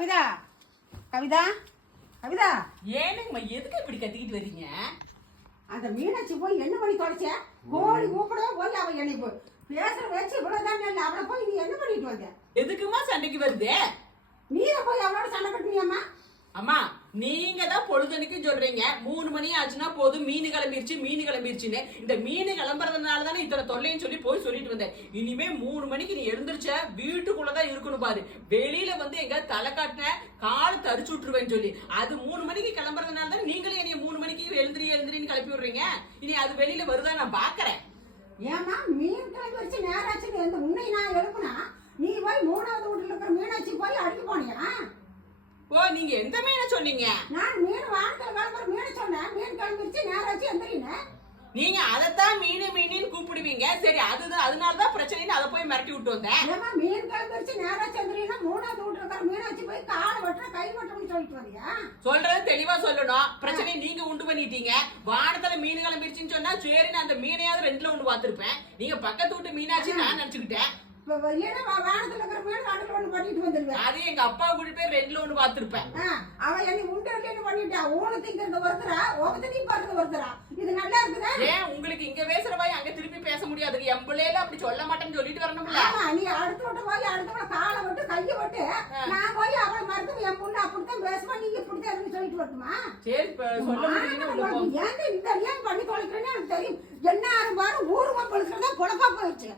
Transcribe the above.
கவிதா கவிதா கவிதா. ஏனுங்கம்மா எதுக்கு இப்படி கத்திக்கிட்டு வர்றீங்க? அந்த மீனாட்சி போய் என்ன பண்ணி தொலைச்ச கோழி கூப்பிட போய் அவ என்னை போய் பேசுற வச்சு இவ்வளவுதான் இல்லை அவளை போய் நீ என்ன பண்ணிட்டு வந்த? எதுக்குமா சண்டைக்கு வருது? நீரை போய் அவளோட சண்டை நீங்க தான் பொழுதனைக்கு சொல்றீங்க. மூணு மணி ஆச்சுன்னா போதும். மீன் கிளம்பிருச்சு மீன் கிளம்பிருச்சுன்னு. இந்த மீன் கிளம்புறதுனால தானே இத்தனை தொல்லைன்னு சொல்லி போய் சொல்லிட்டு வந்தேன். இனிமே மூணு மணிக்கு நீ எழுந்திருச்ச வீட்டுக்குள்ளதான் இருக்கணும் பாரு. வெளியில வந்து எங்க தலை காட்டின கால் தரிச்சு விட்டுருவேன்னு சொல்லி. அது மூணு மணிக்கு கிளம்புறதுனால தான் நீங்களே என்னைய மூணு மணிக்கு எழுந்திரி எழுந்திரின்னு கிளப்பி விடுறீங்க? இனி அது வெளியில வருதா நான் பாக்குறேன். ஏன்னா மீன் கிளம்பி வச்சு நேராச்சுன்னு எந்த நான் நீ போய் மூணாவது வீட்டுல இருக்கிற மீனாட்சி போய் அடிக்க போனியா ஓ நீங்க எந்த மீனை சொன்னீங்க? நான் மீன் வானத்துல கிளம்புற மீனை சொன்னேன். மீன் கிளம்பிருச்சு நேராச்சு எந்திரின்னு நீங்க அதைத்தான் மீனு மீனின்னு கூப்பிடுவீங்க. சரி அதுதான் அதனாலதான் பிரச்சனைன்னு அதை போய் மிரட்டி விட்டு வந்தேன். ஏம்மா மீன் கிளம்பிருச்சு நேராச்சு எந்திரின்னா மூணாவது வீட்டுல இருக்கிற மீனாட்சி போய் காலை வெட்டுற கை வெட்டுறன்னு சொல்லிட்டு வந்தியா? சொல்றது தெளிவா சொல்லணும். பிரச்சனை நீங்க உண்டு பண்ணிட்டீங்க. வானத்துல மீன் கிளம்பிருச்சுன்னு சொன்னா சரி நான் அந்த மீனையாவது ரெண்டுல ஒண்ணு பார்த்திருப்பேன். நீங்க பக்கத்து வீட்டு மீனாச்சு நான் நினைச்சுக்கிட்டேன். வானத்துல இருக்கிற மீன் நடுவில் ஒண்ணு பண்ணிட்டு வந்துருவேன். அது எங்க அப்பா கூட்டி போய் ரெண்டுல ஒண்ணு அவன் என்னை உண்டு பண்ணிட்டா? ஊனு திங்கிறது ஒருத்தரா ஒருத்தனையும் பார்க்கறது ஒருத்தரா இது நல்லா இருக்குதா? ஏன் உங்களுக்கு இங்க பேசுற அங்க திருப்பி பேச முடியாது? என் பிள்ளையில அப்படி சொல்ல மாட்டேன்னு சொல்லிட்டு வரணும்ல. ஆமா நீ அடுத்த விட்டு போய் அடுத்தவள காலை விட்டு கையை விட்டு நான் போய் அவளை மறுத்து என் பொண்ணு அப்படித்தான் பேசுவா நீங்க இப்படித்தான் சொல்லிட்டு வரட்டுமா? சரி சொல்ல. ஏன் இந்த ஏன் பண்ணி தொலைக்கிறேன்னு எனக்கு தெரியும். என்ன பாரு ஊர் மக்களுக்கு தான் குழப்பா போயிடுச்சு.